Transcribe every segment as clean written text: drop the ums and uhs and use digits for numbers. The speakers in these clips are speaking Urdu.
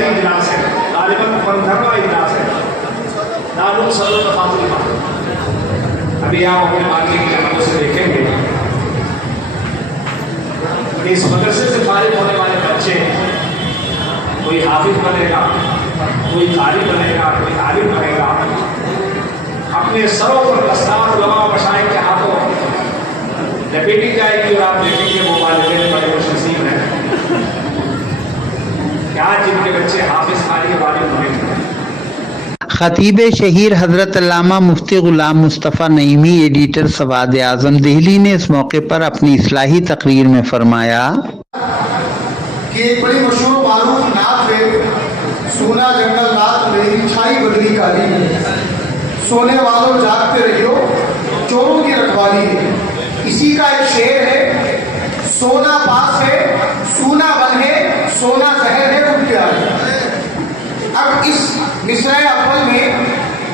شہری اجلاس ہے، غالباً 15واں اجلاس ہے دارال صدر افاضل کا۔ ابھی آپ اپنے ماضی کی جماعتوں سے دیکھیں گے کہ اس مدرسے سے فارغ ہونے والے بچے کوئی حافظ بنے گا، کوئی قاری بنے گا، کوئی عالم بنے گا، اپنے سروں پر دستار علماء و مشائخ کے ہاتھوں لپیٹی جائے گی، اور آپ دیکھیں گے وہ والدین بڑے خوش نصیب ہیں کہ آج جن کے بچے حافظ قاری عالم بنے گے۔ خطیب شہیر حضرت علامہ مفتی غلام مصطفیٰ نعیمی ایڈیٹر سواد اعظم دہلی نے اس موقع پر اپنی اصلاحی تقریر میں فرمایا کہ ایک بڑی مشہور معروف نعت ہے، سونا جنگل رات میری چھائی بدری کالی ہے، سونے والوں جاگتے رہیو چوروں کی رکھوالی ہے۔ اسی کا ایک شعر ہے، سونا پاس ہے سونا بن ہے، سونا زہر ہے ان پیار ہے۔ اب اس مصرع اول میں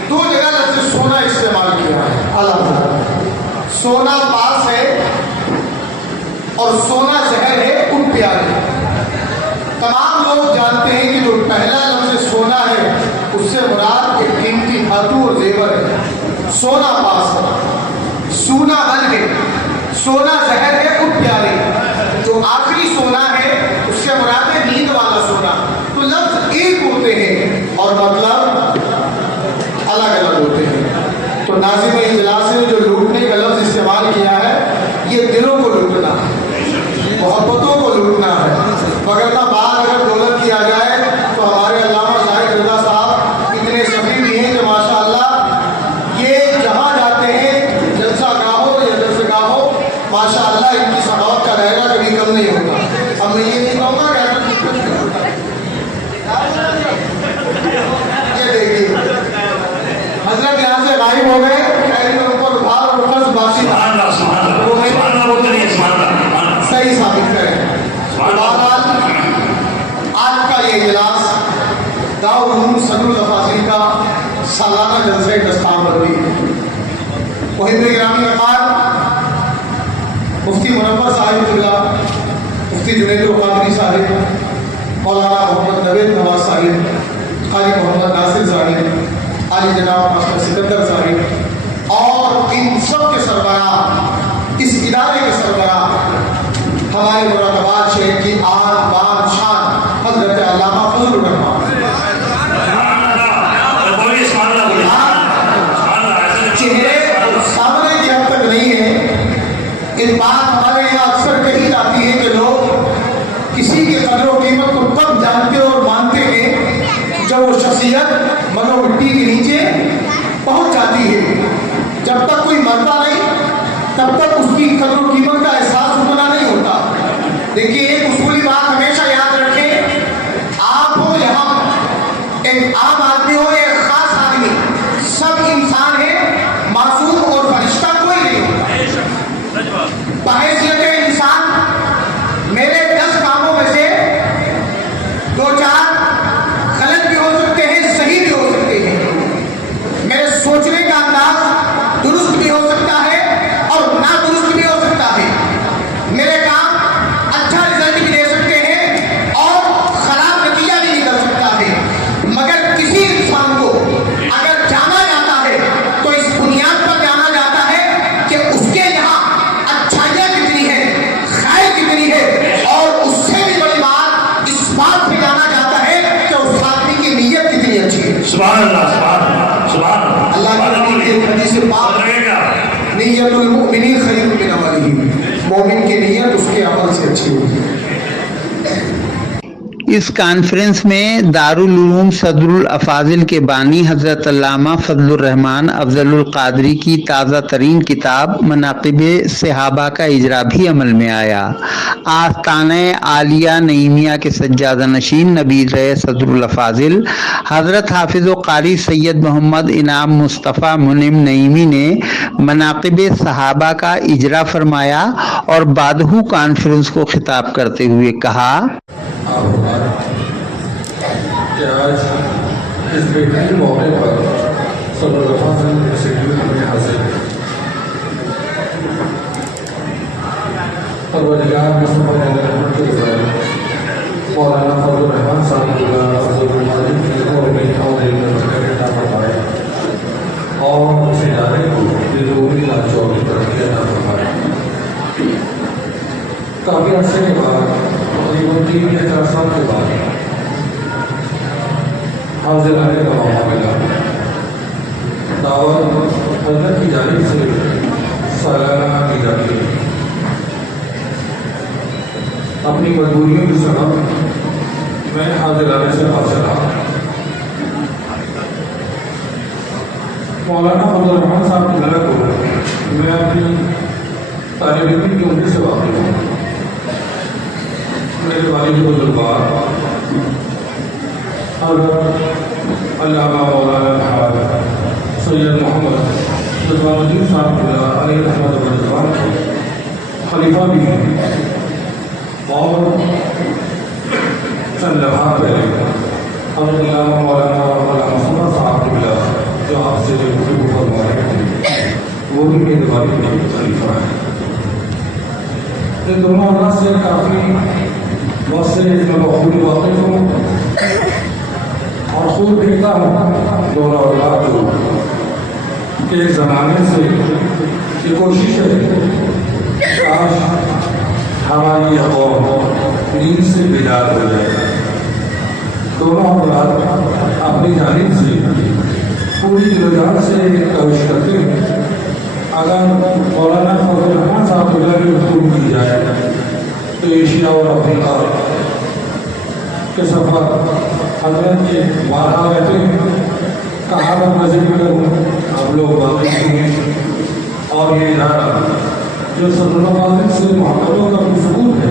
دو جگہ لفظ سونا استعمال کیا ہے اللہ، سونا پاس ہے اور سونا زہر ہے ان پیار ہے۔ تمام لوگ جانتے ہیں کہ جو پہلا لفظ سونا ہے اس سے مراد ایک قیمتی دھاتو اور زیور ہے، سونا پاس ہے، سونا بن ہے، سونا زہر ہے ان پیارے۔ جو آخری سونا ہے اس سے مراد ہے نیند والا سونا۔ تو لفظ ایک ہوتے ہیں اور مطلب الگ الگ ہوتے ہیں۔ تو ناظم اجلاس نے جو لوٹنے کا لفظ استعمال کیا ہے یہ دلوں کو لوٹنا ہے، محبتوں کو لوٹنا ہے، وگرنہ بعد اگر دولت کیا جائے تو ہمارے علامہ زاہد رضا صاحب اتنے سخی بھی ہیں کہ ماشاءاللہ یہ جہاں جاتے ہیں جلسہ گاہ ہو یا جلسہ گاہ ہو، ماشاءاللہ ان کی سخاوت کا دائرہ کبھی کم نہیں ہوگا۔ اب میں یہ نہیں کہوں گا کہ یہ دیکھیے حضرت یہاں سے غائب ہو گئے، صحیح ثابت کریں۔ آج کا یہ اجلاس دارالعلوم صدر الافاضل کا سالانہ جلسہ دستار بندی ہے۔ محب گرامی اقار مفتی منور صاحب اللہ، مفتی جنید القادری صاحب، مولانا محمد نوید نواز صاحب، قاری محمد ناصر صاحب، عالی جناب ماسٹر سکندر صاحب اور ان سب کے سربراہ، اس ادارے کے سربراہ ہمارے مراد آباد شہر کی آن بان شان حضرت علامہ فضل الرحمان، چہرے سامنے کی حد تک نہیں ہے۔ ایک بات ہمارے یہاں اکثر کہی جاتی ہے کہ لوگ کسی کی قدر و قیمت کو تب جانتے اور مانتے ہیں جب وہ شخصیت منو مٹی کے نیچے پہنچ جاتی ہے۔ جب تک کوئی مرتا نہیں تب تک اس کی قدر و قیمت کا احساس اتنا نہیں ہوتا۔ دیکھیے ایک اصولی بات ہمیشہ یاد رکھیں، آپ ہو یا ہم، ایک عام آدمی ہو یا ایک خاص آدمی، سب انسان ہیں، معصوم اور فرشتہ کوئی نہیں ہوتا۔ بحیثیت انسان میرے 10 کاموں میں سے 2-4 غلط بھی ہو سکتے ہیں، صحیح بھی ہو سکتے ہیں، میرے سوچنے کا انداز درست بھی ہو سکتا ہے اور نادرست بھی ہو سکتا ہے، میرے کام اچھا رزلٹ بھی دے سکتے ہیں اور خراب نتیجہ بھی نکل سکتا ہے، مگر کسی انسان کو اگر جانا جاتا ہے تو اس بنیاد پر جانا جاتا ہے کہ اس کے یہاں اچھائیاں کتنی ہیں، خیر کتنی ہے، اور اس سے بھی بڑی بات اس بات پہ جانا جاتا ہے کہ اس آدمی کی نیت کتنی اچھی ہے۔ سبحان اللہ، سبحان اللہ، سبحان اللہ۔ اللہ کے نبی کی ایک حدیث پاک، نیت المؤمنین خیر من عملہ، مومن کی نیت اس کے عمل سے اچھی ہوتی ہے۔ اس کانفرنس میں دارالعلوم صدر الافاضل کے بانی حضرت علامہ فضل الرحمان افضل القادری کی تازہ ترین کتاب مناقب صحابہ کا اجرا بھی عمل میں آیا۔ آستانہ عالیہ نعیمیہ کے سجادہ نشین نبی رہے صدر الافاضل حضرت حافظ و قاری سید محمد انعام مصطفیٰ منعم نعیمی نے مناقب صحابہ کا اجرا فرمایا اور بادہو کانفرنس کو خطاب کرتے ہوئے کہا کہ آج اس بہترین موقع پر صدر الافاضل سے میں حاضر ہے۔ پروردگار مصطفیٰ علیہ رحمت کے رضا مولانا فضل الرحمان صاحب کا اور اس ادارے کو دلوری لاجوری ترقی عطا فرمائے. کافی عرصے کے بعد تقریباً 3 یا 4 سال کے بعد حاضر آنے کا موقع ملا. دعوت حضرت کی جانب سے سالانہ کی جاتی ہے. اپنی مجبوریوں کی سبب میں حاضر آنے سے قاصر رہا. مولانا فضل الرحمان صاحب کی گھر کو میں اپنی طالب علم کی عمر سے واقف ہوں. میرے والد بزرگوار حضرت علامہ مولانا الحاج سید محمد رضوان الدین صاحب علیہ رحمۃ اللہ کے خلیفہ بھی ہیں. اور چند لمحات پہلے حضرت علامہ مولانا علامہ صاحب جو آپ سے گفتگو فرما رہے تھے وہ بھی میرے والد کے خلیفہ ہیں. ان دونوں حضرات سے کافی بہت سے میں بخوبی واقف ہوں اور خوب دیکھتا ہوں دونوں اولاد کو کہ ایک زمانے سے یہ کوشش ہے کاش ہماری یہ قوم دین سے بیدار ہو جائے. دونوں اولاد اپنی جانب سے پوری دلجان سے کوشش کرتے ہیں. اگر مولانا فضل الرحمان صاحب کی حکم کی جائے تو ایشیا اور افریقہ کے سفر حضرت کے بارہا رہتے ہیں. کہاوت نظر میں ہم لوگ باقی ہیں اور یہ ادارہ جو صدر الفاضل سے محبتوں کا ثبوت ہے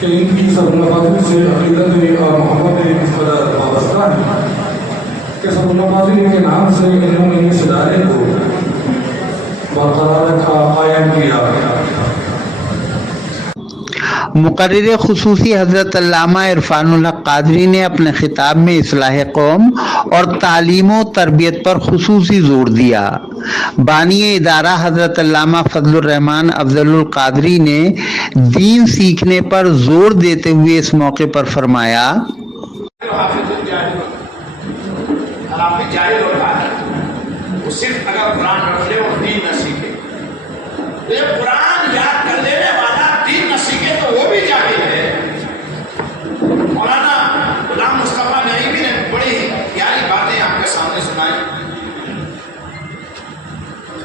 کہ ان کی صدر الفاضل سے عقیدت اور محبت اس قدر وابستہ ہے کہ صدر الفاضل کے نام سے انہوں نے اس ادارے کو برقرار رکھا، قائم کیا. مقرر خصوصی حضرت علامہ عرفان الحق قادری نے اپنے خطاب میں اصلاح قوم اور تعلیم و تربیت پر خصوصی زور دیا. بانی ادارہ حضرت علامہ فضل الرحمان افضل القادری نے دین سیکھنے پر زور دیتے ہوئے اس موقع پر فرمایا صرف اگر قرآن رکھ لے اور دین نہ سیکھے تو یہ قرآن یاد کر لینے والا دین نہ سیکھے تو وہ بھی جاہل ہے. مولانا غلام مصطفیٰ نعیمی نے بڑی پیاری باتیں آپ کے سامنے سنائی.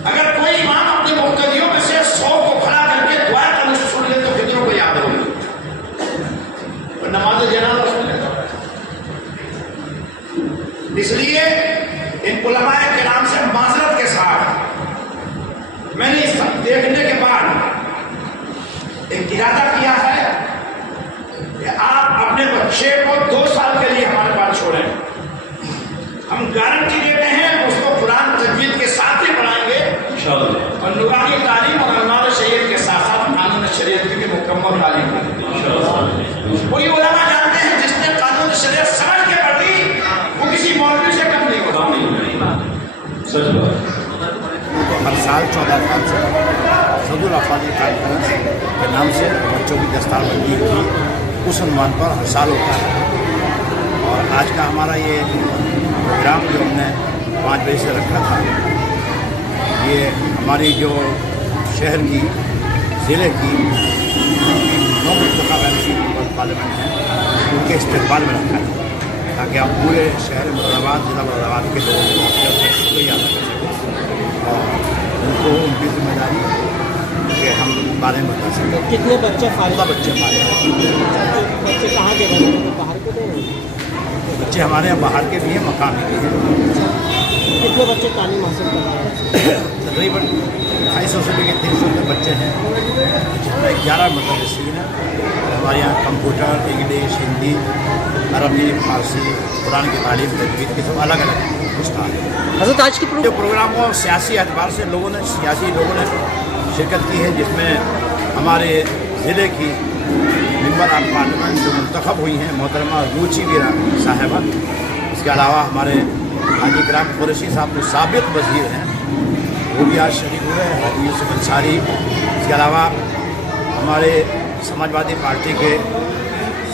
اگر کوئی امام اپنے مقتدیوں میں سے 100 کو کھڑا کر کے دعا کرنے سے سن لے تو کتنوں کو یاد ہوگی؟ نماز جنازہ سن لے. اس لیے ان علماء کرام سے معذرت کے ساتھ میں نے اس سب دیکھنے کے بعد ایک ارادہ کیا ہے کہ آپ اپنے بچے کو 2 سال کے لیے ہمارے پاس چھوڑیں. ہم گارنٹی دیتے ہیں اس کو قرآن تجوید کے ساتھ ہی پڑھائیں گے اور نورانی تعلیم اور انوار شریعت کے ساتھ ساتھ قانون شریعت کی بھی مکمل تعلیم کریں. کوئی علماء جانتے ہیں جس نے قانون شریعت سمجھ کے پڑھی وہ کسی مولوی سے کم نہیں ہوتا. ہر سال 14 سال سے صدر الفاضل کانفرنس کے نام سے بچوں کی دستار بندی کی اس عنوان پر ہر سال ہوتا ہے. اور آج کا ہمارا یہ پروگرام جو ہم نے 5 بجے سے رکھا تھا یہ ہماری جو شہر کی ضلع کی 9 منتخب پارلیمنٹ ہیں ان کے استقبال میں رکھا ہے تاکہ آپ پورے شہر مرادآباد ضلع مرادآباد کے لوگوں کو شکریہ ادا کر سکیں اور ان کو ان کی ذمہ داری کے ہم بارے میں بتا سکیں. کتنے بچے فارغ بچے ہمارے بچے کہاں کے بنے باہر کے بچے ہمارے یہاں باہر کے بھی ہیں مقامی بھی ہیں. کتنے بچے تعلیم حاصل کر رہے ہیں؟ تقریباً 250 سے لے کے 300 تک بچے ہیں جس میں 11 مدرسین ہیں. ہمارے یہاں کمپیوٹر انگلش ہندی عربی فارسی قرآن کی تعلیم تجوید کے سب الگ الگ استاد ہیں. حضرت آج کے پروگرام کو سیاسی اعتبار سے سیاسی لوگوں نے شرکت کی ہے جس میں ہمارے ضلع کی ممبر آف پارلیمنٹ جو منتخب ہوئی ہیں محترمہ روچی ویرا صاحبہ. اس کے علاوہ ہمارے حاجی کرام قریشی صاحب جو سابق وزیر ہیں وہ بھی آج شریک ہوئے ہیں. حاجی یوسف انصاری. اس کے علاوہ ہمارے سماجوادی پارٹی کے